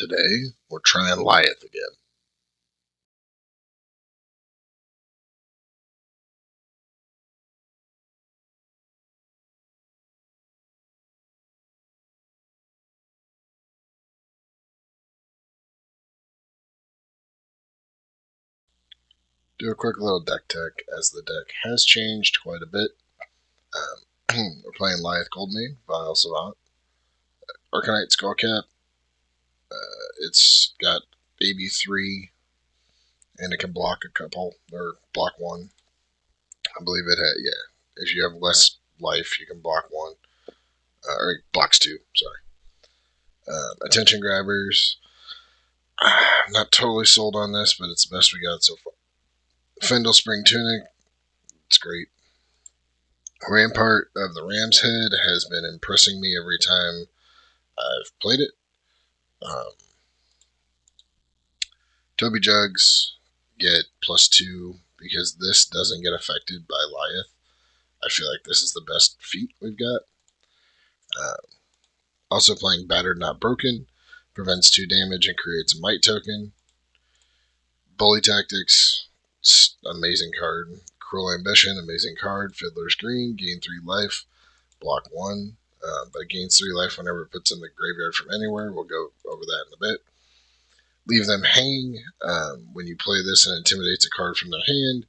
Today, we're trying Lyath again. Do a quick little deck tech, as the deck has changed quite a bit. We're playing Lyath Goldmane, Vile Savant, Arcanite Skullcap. It's got AB3, and it can block a couple, or block one. I believe it had, yeah. If you have less life, you can block one. Or it blocks two, sorry. Attention Grabbers. I'm not totally sold on this, but it's the best we got so far. Fendel Spring Tunic. It's great. Rampart of the Ram's Head has been impressing me every time I've played it. Toby Jugs get +2 because this doesn't get affected by Lyath. I feel like this is the best feat we've got. Also playing Battered Not Broken. Prevents 2 damage and creates a might token. Bully Tactics. It's an amazing card. Cruel Ambition. Amazing card. Fiddler's Green. Gain 3 life. Block 1. But it gains 3 life whenever it puts in the graveyard from anywhere. We'll go over that in a bit. Leave them hanging. When you play this, it intimidates a card from their hand.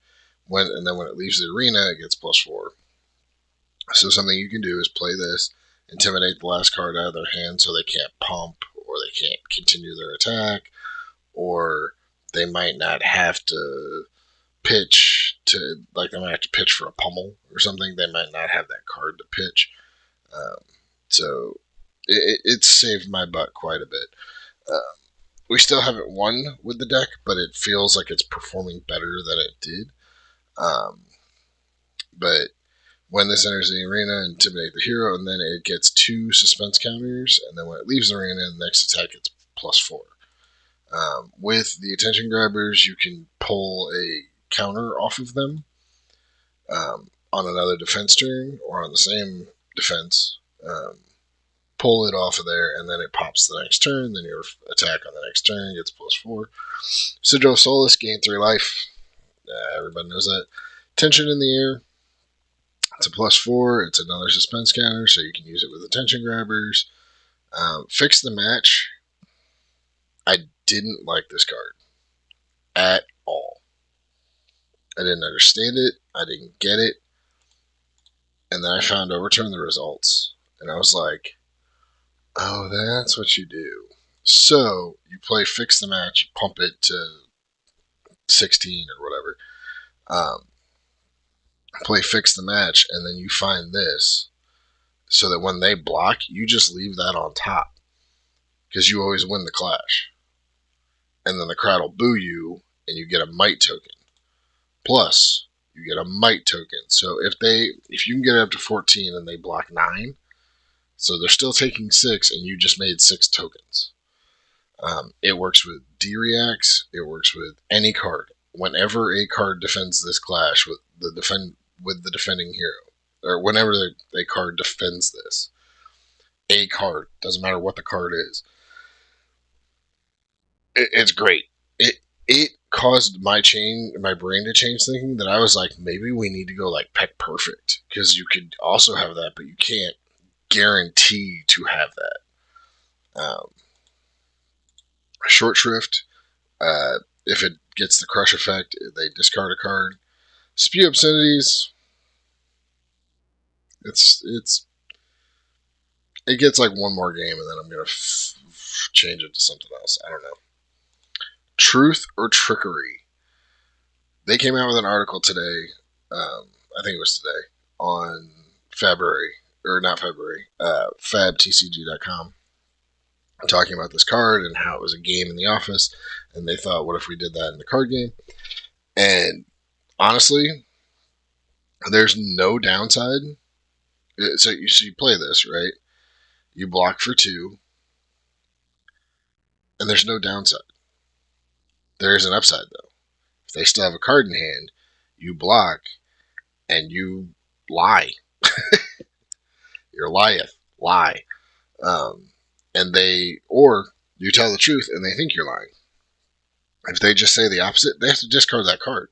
And then when it leaves the arena, it gets +4. So something you can do is play this, intimidate the last card out of their hand so they can't pump, or they can't continue their attack, or they might not have to pitch to, like, they might have to pitch for a pummel or something. They might not have that card to pitch. So it's saved my butt quite a bit. We still haven't won with the deck, but it feels like it's performing better than it did. But when this enters the arena, intimidate the hero, and then it gets 2 suspense counters, and then when it leaves the arena, the next attack gets +4. With the attention grabbers, you can pull a counter off of them on another defense turn, or on the same defense. Pull it off of there, and then it pops the next turn. Then your attack on the next turn gets +4. Sigil of Solace, gain 3 life. Everybody knows that. Tension in the Air. It's a +4. It's another suspense counter, so you can use it with attention grabbers. Fix the Match. I didn't like this card at all. I didn't understand it. I didn't get it. And then I found Overturn the Results. And I was like, oh, that's what you do. So you play Fix the Match, you pump it to 16 or whatever. Play Fix the Match, and then you find this, so that when they block, you just leave that on top, because you always win the clash. And then the crowd will boo you, and you get a might token. Plus, you get a might token. So if you can get it up to 14 and they block 9, so they're still taking 6, and you just made 6 tokens. It works with D-Reacts. It works with any card. Whenever a card defends this clash with the defending hero, or whenever a card defends this, a card, doesn't matter what the card is, it's great. It caused my brain to change, thinking that I was like, maybe we need to go like Peck Perfect, because you could also have that, but you can't guarantee to have that. Short Shrift, if it gets the crush effect, they discard a card. Spew Obscenities, it gets like one more game, and then I'm going to change it to something else. I don't know. Truth or Trickery. They came out with an article today, I think it was today, on fabtcg.com, talking about this card and how it was a game in the office, and they thought, what if we did that in the card game? And honestly, there's no downside. So you play this, right? You block for 2, and there's no downside. There is an upside, though. If they still have a card in hand, you block, and you lie. You're Lyath. Lie. Or You tell the truth, and they think you're lying. If they just say the opposite, they have to discard that card.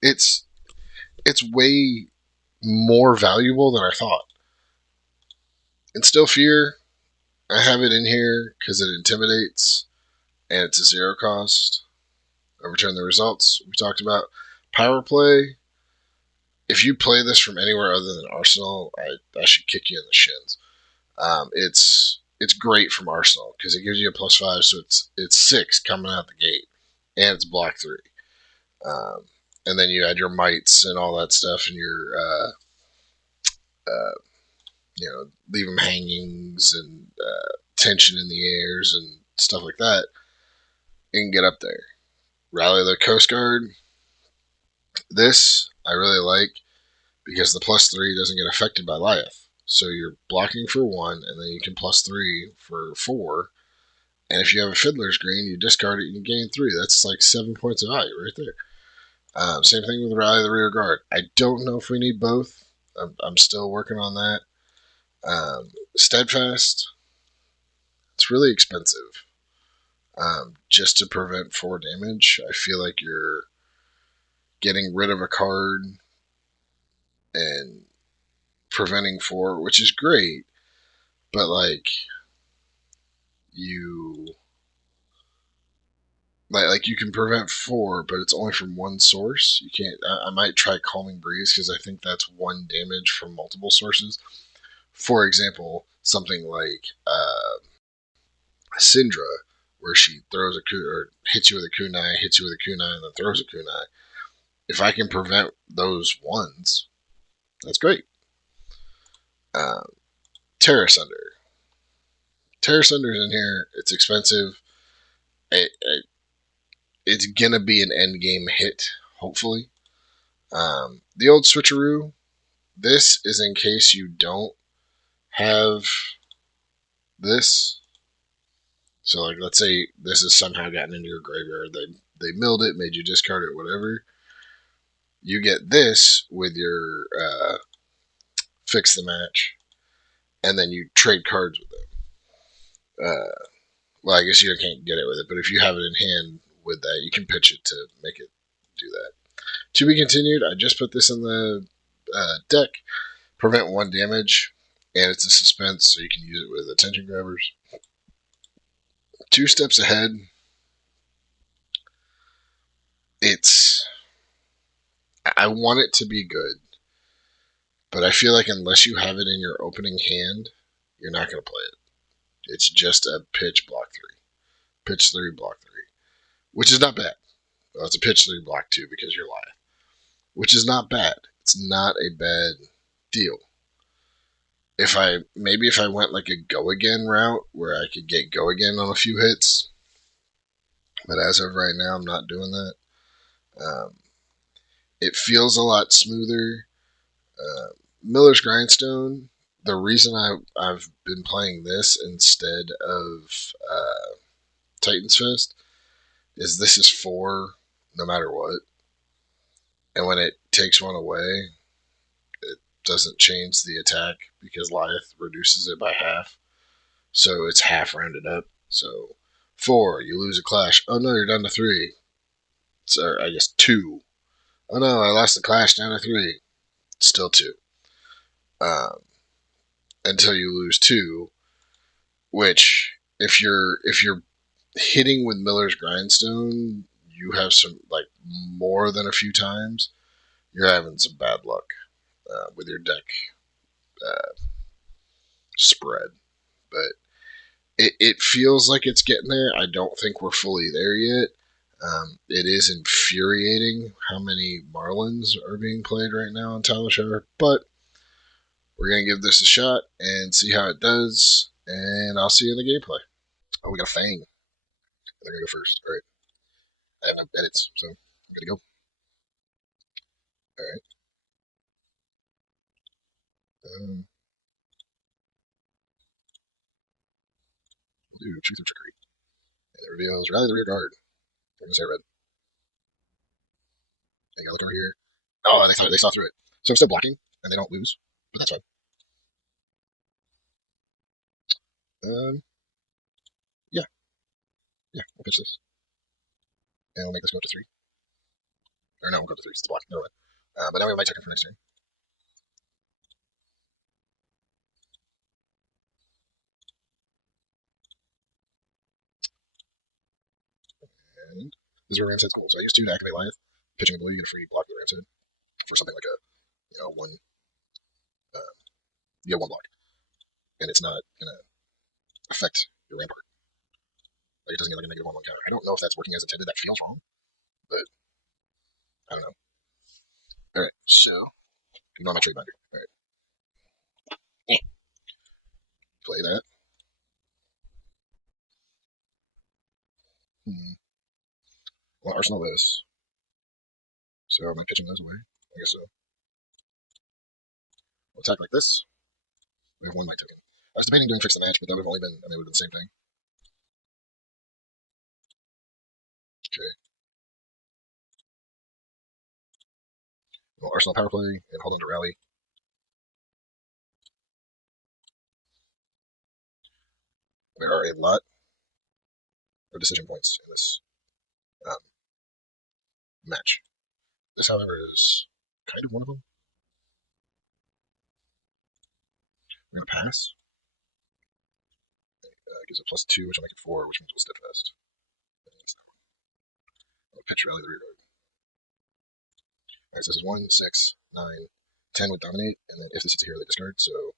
It's it's way more valuable than I thought. Instill fear. I have it in here because it intimidates, and it's a zero cost. Overturn the results we talked about. Power play. If you play this from anywhere other than Arsenal, I should kick you in the shins. It's great from Arsenal because it gives you a +5, so it's 6 coming out the gate, and it's block 3. Um, and then you add your mites and all that stuff, and your uh, leave them hangings and tension in the airs and stuff like that. You can get up there. Rally the Coast Guard. This I really like because the +3 doesn't get affected by Lyath. So you're blocking for 1, and then you can +3 for 4. And if you have a Fiddler's Green, you discard it and you gain 3. That's like 7 points of value right there. Same thing with Rally the Rear Guard. I don't know if we need both. I'm still working on that. Steadfast, it's really expensive. Just to prevent 4 damage, I feel like you're getting rid of a card and preventing 4, which is great, but like you like you can prevent 4, but it's only from one source. You can't. I might try Calming Breeze because I think that's 1 damage from multiple sources. For example, something like Syndra, where she throws a or hits you with a kunai, hits you with a kunai, and then throws a kunai. If I can prevent those ones, that's great. Um, Terra Sunder. Terra Sunder's in here. It's expensive. It's gonna be an end game hit, hopefully. The old switcheroo. This is in case you don't have this. So, like, let's say this has somehow gotten into your graveyard. They milled it, made you discard it, whatever. You get this with your fix the match, and then you trade cards with them. Well, I guess you can't get it with it, but if you have it in hand with that, you can pitch it to make it do that. To be continued. I just put this in the deck. Prevent 1 damage, and it's a suspense, so you can use it with attention grabbers. 2 steps ahead. I want it to be good, but I feel like unless you have it in your opening hand, you're not going to play it. It's just a pitch block 3. Pitch 3, block 3. Which is not bad. Well, it's a pitch 3, block 2 because you're Lyath. Which is not bad. It's not a bad deal. If I went like a go again route where I could get go again on a few hits, but as of right now, I'm not doing that. It feels a lot smoother. Miller's Grindstone. The reason I've been playing this instead of Titan's Fist is this is 4 no matter what, and when it takes 1 away, it doesn't change the attack because Lyath reduces it by half, so it's half rounded up. So 4, you lose a clash. Oh no, you're down to 3. So I guess 2. Oh no, I lost the clash down to 3. Still 2. Um, until you lose 2, which if you're hitting with Miller's Grindstone, you have some like more than a few times. You're having some bad luck with your deck uh, spread, but it feels like it's getting there. I don't think we're fully there yet. It is infuriating how many Marlins are being played right now on Talishar, but we're going to give this a shot and see how it does, and I'll see you in the gameplay. Oh, we got a Fang. They're going to go first. All right. I have no edits, so I'm good to go. All right. Um, we'll do Truth or Trickery. And the reveal is Rally the Rear Guard. I'm going to say red. They got to look over here. Oh, they saw through it. So instead of blocking, and they don't lose, but that's fine. Yeah. Yeah, we'll pitch this. And we'll make this go up to 3. Or no, we'll go to 3. It's the block. No, but now we might check it for next turn. And this is where Ram's Head's cool. So I use 2 to activate Lyath. Pitching a blue, you get a free block the Ram's Head for something like a, 1. You get 1 block. And it's not going to affect your Rampart. Like, it doesn't get like a negative 1/1 counter. I don't know if that's working as intended. That feels wrong. But I don't know. Alright, so ignore my trade binder. Alright. Play that. Hmm. Well, arsenal this. So am I pitching those away? I guess so. We'll attack like this. We have 1 might token. I was debating doing fix the match, but that would have only been, it would have been the same thing. Okay. Well, arsenal power play and hold on to rally. There are a lot of decision points in this um, match. This, however, is kind of one of them. We're going to pass. Gives a +2, which will make it 4, which means we'll steadfast. I'll pitch rally the rear guard. Alright, so this is 1, 6, 9, 10 with dominate, and then if this hits a hero, they discard, so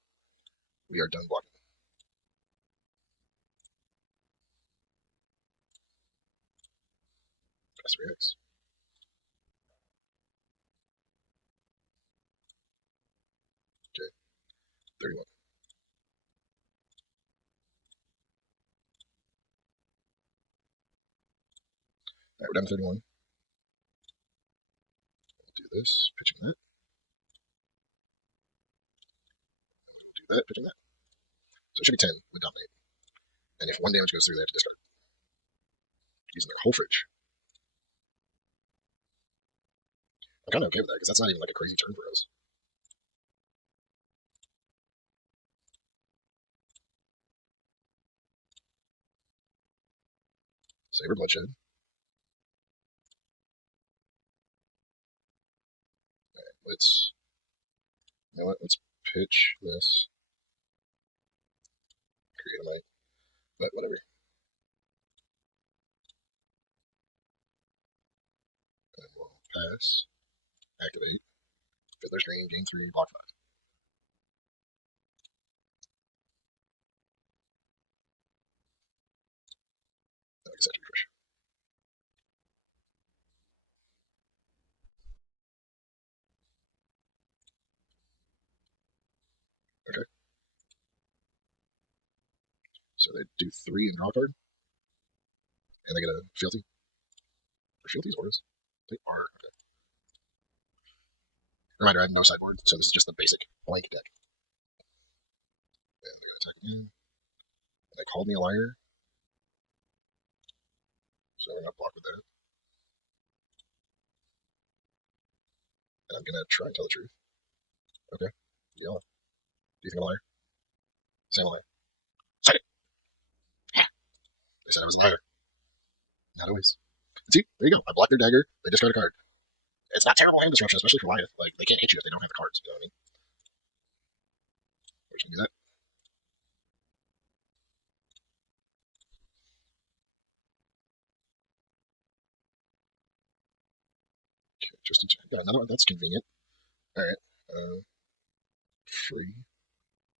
we are done blocking. Pass 3x. Okay, 31. Alright, we're down to 31. We'll do this, pitching that. We'll do that, pitching that. So it should be 10 with dominate. And if 1 damage goes through, they have to discard. Using their whole fridge. I'm kind of okay with that, because that's not even like a crazy turn for us. Saber Bloodshed. Alright, let's, you know what, let's pitch this. Create a might, but whatever. And we'll pass, activate. Fiddler's Green, gain 3, block 5. I guess that's refresh. Okay. So they do 3 and draw a card, and they get a fealty. Are fealties auras? They are. Okay. Reminder, I have no sideboard, so this is just the basic blank deck. And they're going to attack again. And they called me a liar, so I'm going to block with that. And I'm going to try and tell the truth. Okay. Yeah. Do you think I'm a liar? Say I'm a liar. Say it! They said I was a liar. Not always. And see, there you go. I blocked their dagger, they discard a card. It's not terrible hand disruption, especially for Lyath. Like, they can't hit you if they don't have the cards, you know what I mean? We're just going to do that. Okay, just in time. Got another one. That's convenient. Alright. Free.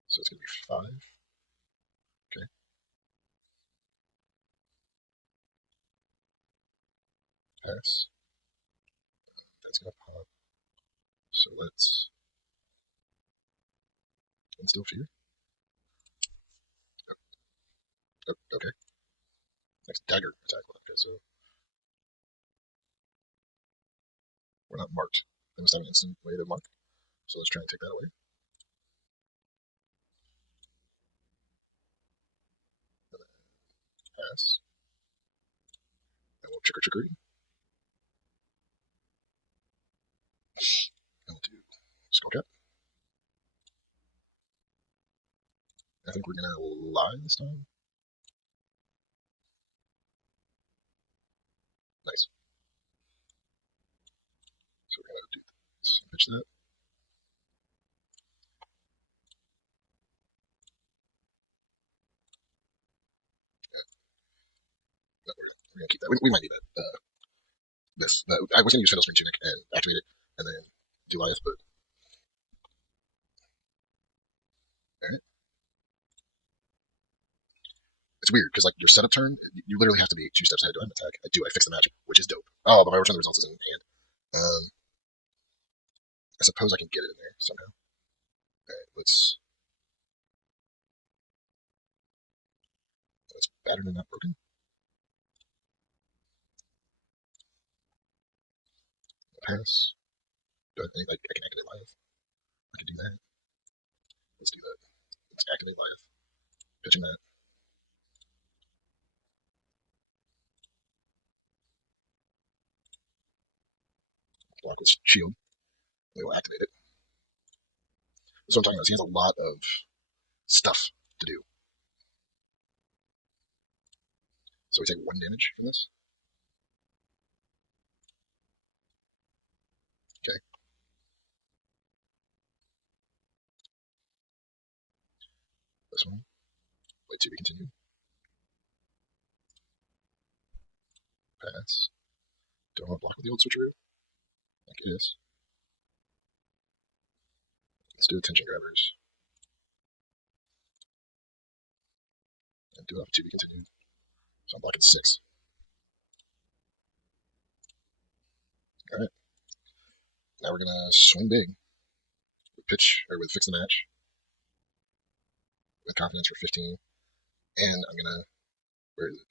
So it's going to be 5. Okay. Pass. That's going to pop. So let's instill fear. Oh, okay. Next dagger attack. Okay, so we're not marked. They must have an instant way to mark. So let's try and take that away. And then pass. And we'll trigger. And we'll do Skullcap. I think we're gonna lie this time. Nice. So we're gonna do this. Pitch that. No, we're gonna keep that. We might need that. This. I was gonna use Fiddlespring Tunic and activate it, and then do Lyath, but alright. It's weird because like your setup turn, you literally have to be 2 steps ahead. Do I have an attack? I do. I fix the match, which is dope. Oh, but my return the results is in hand. I suppose I can get it in there somehow. Alright, let's battered and not broken. Pass. Do I think I can activate Lyath? I can do that. Let's do that. Let's activate Lyath. Pitching that. Block with shield. We will activate it. That's what I'm talking about. He has a lot of stuff to do. So we take 1 damage from this. Okay. This one. Wait to be continued. Pass. Do I want to block with the old switcheroo? I think it is. Let's do attention grabbers. And do have to be continued. So I'm blocking 6. Alright. Now we're gonna swing big. With pitch or with fix the match. With confidence for 15. And I'm gonna where is it?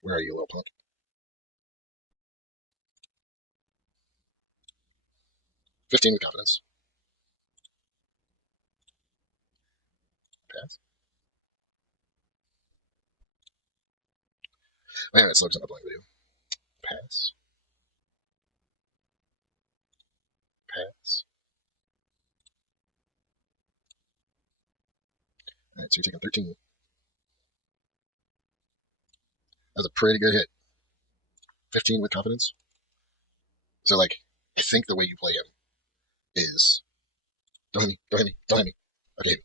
Where are you, little punk? 15 with confidence. Pass. Man, it looks like a blank video. Pass. Pass. Alright, so you're taking 13. That's a pretty good hit. 15 with confidence. So like, I think the way you play him is don't hit me, don't hit me, don't hit me. Okay.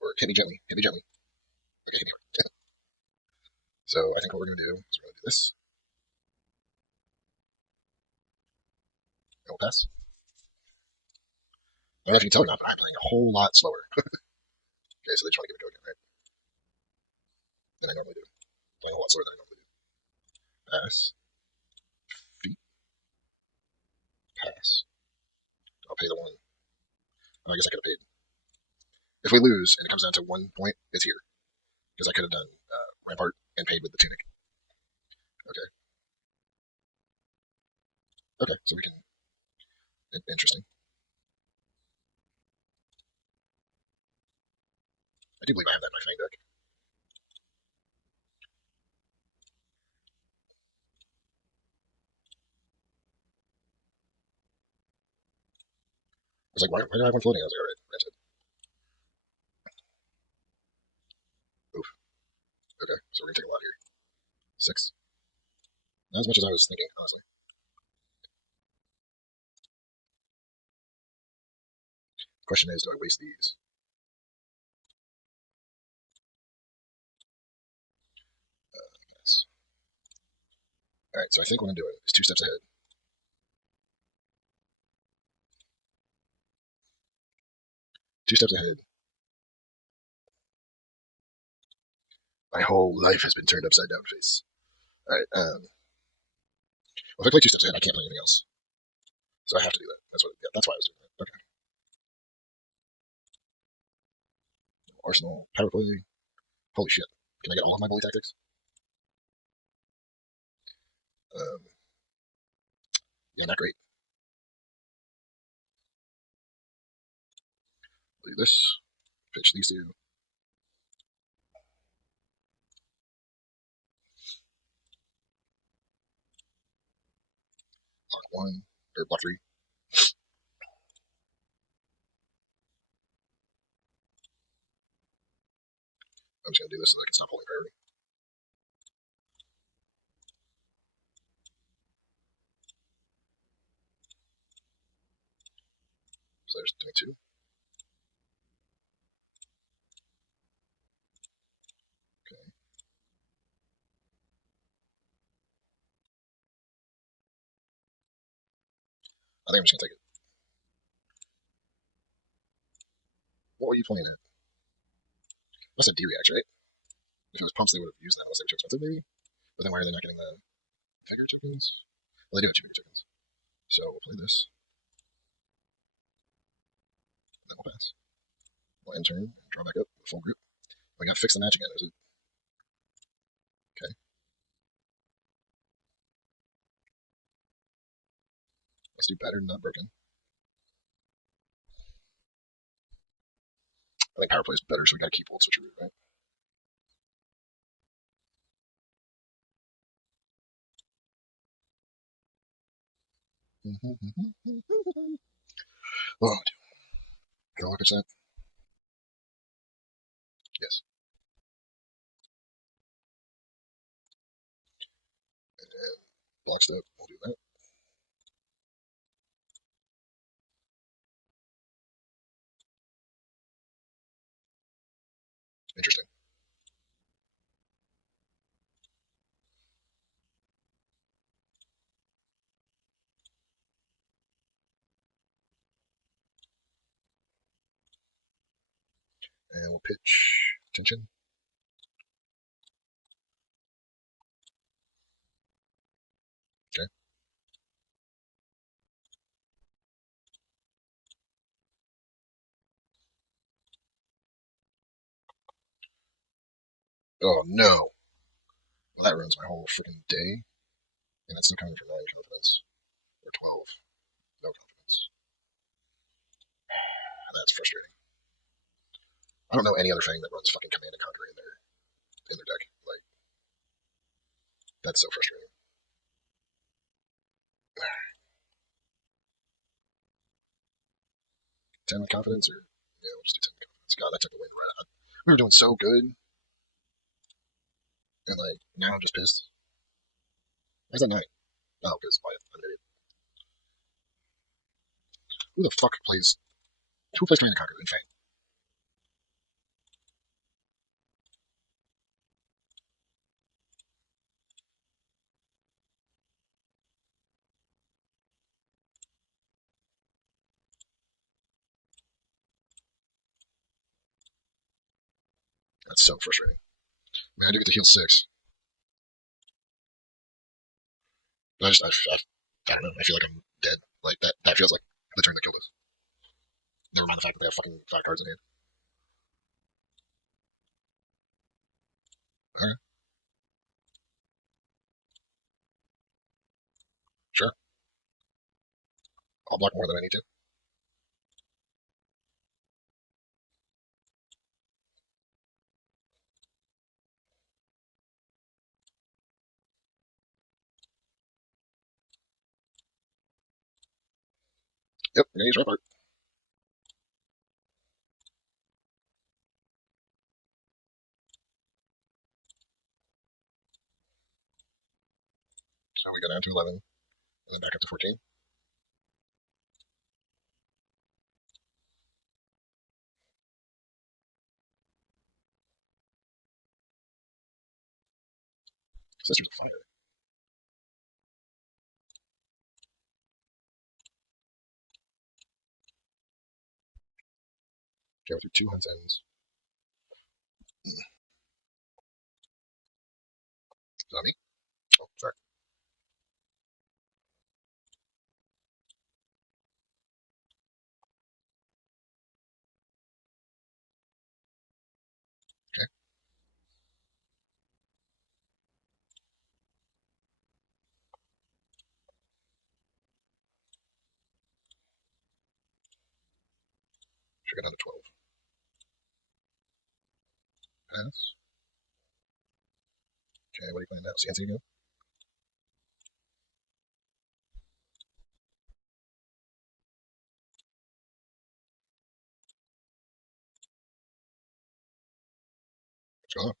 Or hit me gently, hit me gently. Okay, hit me. So I think what we're gonna do is we're gonna do this. And we'll pass. I don't know if you can tell or not, but I'm playing a whole lot slower. Okay, so they just want to give it a go again, right? Than I normally do. Playing a whole lot slower than I normally do. Pass. Feet. Pass. I'll pay the 1. Oh, I guess I could have paid. If we lose and it comes down to 1 point, it's here. Because I could have done Rampart and paid with the Tunic. Okay. Okay, so we can. Interesting. I do believe I have that in my Fang deck. I was like, why do I have one floating? I was like, alright, that's it. Oof. Okay, so we're gonna take a lot here. 6. Not as much as I was thinking, honestly. Question is, do I waste these? Yes. Alright, so I think what I'm doing is 2 steps ahead. 2 steps ahead. My whole life has been turned upside down face. Alright, well, if I play 2 steps ahead, I can't play anything else. So I have to do that. That's why I was doing that. Okay. Arsenal, power play. Holy shit. Can I get all of my bully tactics? Um, yeah, not great. Do this. Pitch these 2. Block 1. Or block 3. I'm just gonna do this so that I can stop holding priority. So there's doing two. Okay. I think I'm just gonna take it. What were you playing at? That's a D react, right? If it was pumps, they would have used that unless they were too expensive, maybe. But then why are they not getting the figure tokens? Well, they do have two figure tokens. So we'll play this. Then we'll pass. We'll end turn, draw back up, full group. We got to fix the match again, is it? Okay. Let's do battered, not broken. I think power play is better, so we got to keep old switcheroo, right? Oh, draw a percent. Yes. And then block step. We'll do that. Interesting. And we'll pitch tension. Okay. Oh no. Well, that ruins my whole freaking day. And that's still coming from 9 confidence. Or 12. No confidence. That's frustrating. I don't know any other thing that runs fucking Command and Conquer in their deck. Like, that's so frustrating. 10 with confidence, or yeah, we'll just do 10 with confidence. God, that took the wind right out. We were doing so good, and like now I'm just pissed. Why is that 9? Oh, because Lyath. I'm an idiot. Who the fuck plays? Who plays Command and Conquer? Insane. That's so frustrating. I mean, I do get to heal 6, but I don't know. I feel like I'm dead. Like that feels like the turn that killed us. Never mind the fact that they have fucking 5 cards in hand. Alright, sure. I'll block more than I need to. Yep, we're gonna use Red Part. So we go down to 11, and then back up to 14. Sister's a fire. Go through 2 hunts ends. Is that me? Oh, sorry. Okay, should go down to 12. Pass. Okay, what are you playing now? CNC again? Oh,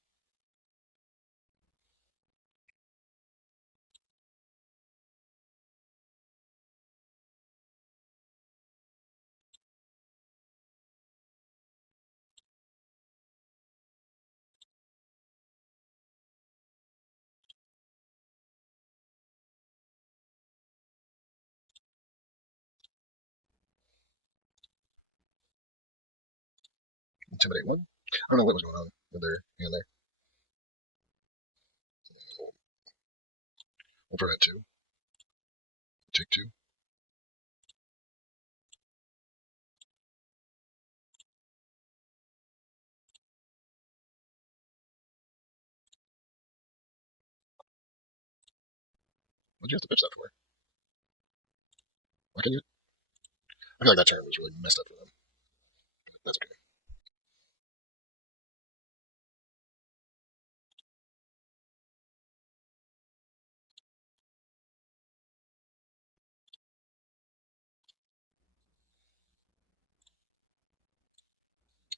intimidate one. I don't know what was going on with their hand there. We'll prevent two. Take two. What'd you have to pitch that for? Why can you? I feel like that turn was really messed up for them. That's okay.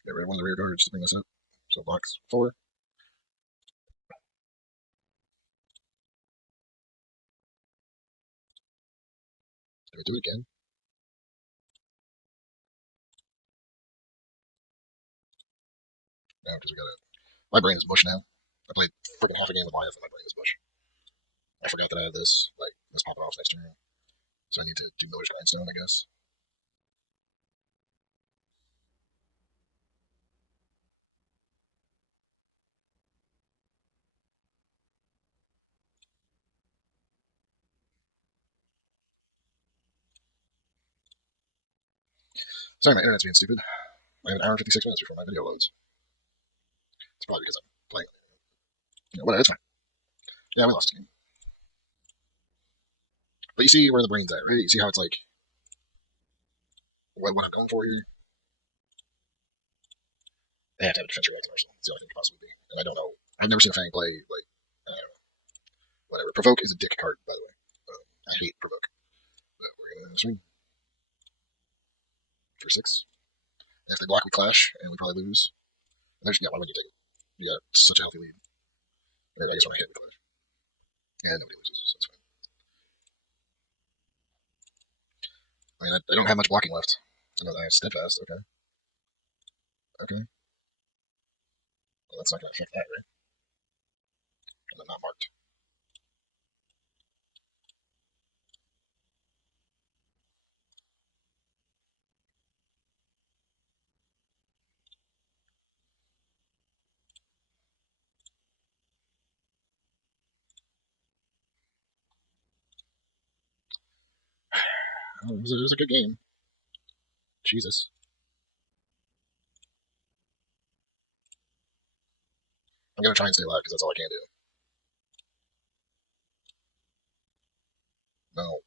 Get rid of one of the rear guards to bring this up. So blocks four. Do we do it again? No, because we got it. My brain is mush now. I played freaking half a game with Lyath and my brain is mush. I forgot that I have this, like, this popping off next turn. So I need to do Miller's Grindstone, I guess. Sorry, my internet's being stupid. I have an hour and 56 minutes before my video loads. It's probably because I'm playing. Whatever, it's fine. Yeah, we lost the game. But you see where the brain's at, right? You see how it's like, what I'm going for here? They have to have a defense reacting arsenal. It's the only thing it could possibly be. And I don't know. I've never seen a Fang play, like, I don't know, whatever. Provoke is a dick card, by the way. I hate Provoke. But we're going to swing for six. And if they block, we clash, and we probably lose. And there's, yeah, why would you take it? You got such a healthy lead. And I guess when I hit, we clash. And nobody loses, so that's fine. I mean, I don't have much blocking left. I know that I have steadfast. Okay. Okay. Well, that's not going to affect that, right? And I'm not marked. Oh, it was a good game. Jesus. I'm going to try and stay alive because that's all I can do. No.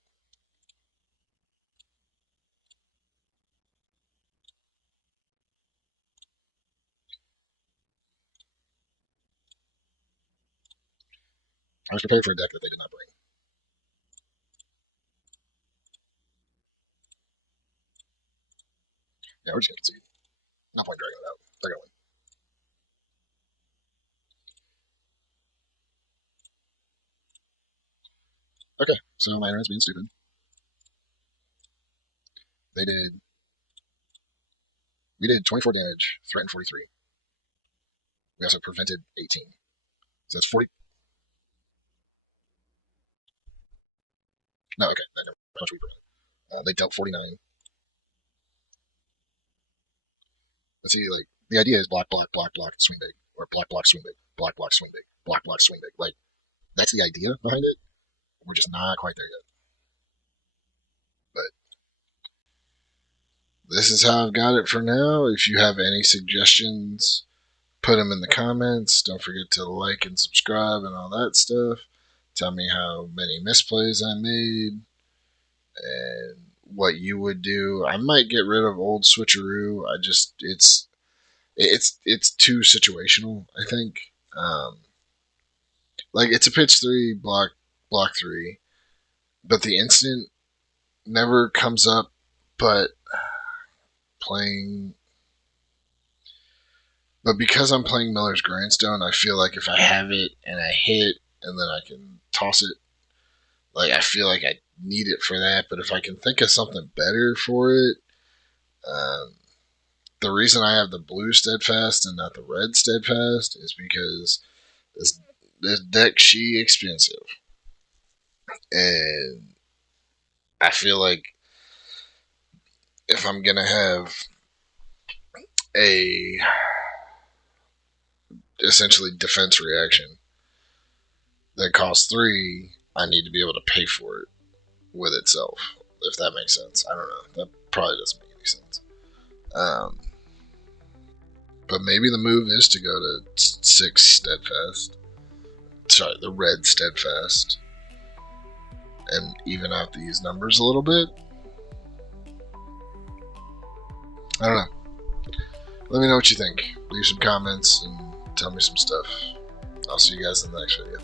I was prepared for a deck that they did not bring. Yeah, we're just going to concede. No point dragging it out. They're going to win. Okay, so my internet's being stupid. They did. We did 24 damage, threatened 43. We also prevented 18. So that's 40. No, okay. Never. How much we prevented? They dealt 49. Let's see, like, the idea is block, block, block, block, swing big. Or block, block, swing big. Block, block, swing big. Block, block, swing big. Like, that's the idea behind it. We're just not quite there yet. But this is how I've got it for now. If you have any suggestions, put them in the comments. Don't forget to like and subscribe and all that stuff. Tell me how many misplays I made and what you would do. I might get rid of old switcheroo. I just it's too situational. I think like it's a pitch three block three, but the instant never comes up. But playing But because I'm playing Miller's Grindstone, I feel like if I have it and I hit and then I can toss it, like I feel like I need it for that. But if I can think of something better for it, um, the reason I have the blue Steadfast and not the red Steadfast is because this deck she expensive, and I feel like if I'm gonna have a essentially defense reaction that costs 3, I need to be able to pay for it with itself. If that makes sense, I don't know. That probably doesn't make any sense. Um, but maybe the move is to go to 6 Steadfast. Sorry, the red Steadfast, and even out these numbers a little bit. I don't know. Let me know what you think. Leave some comments and tell me some stuff. I'll see you guys in the next video.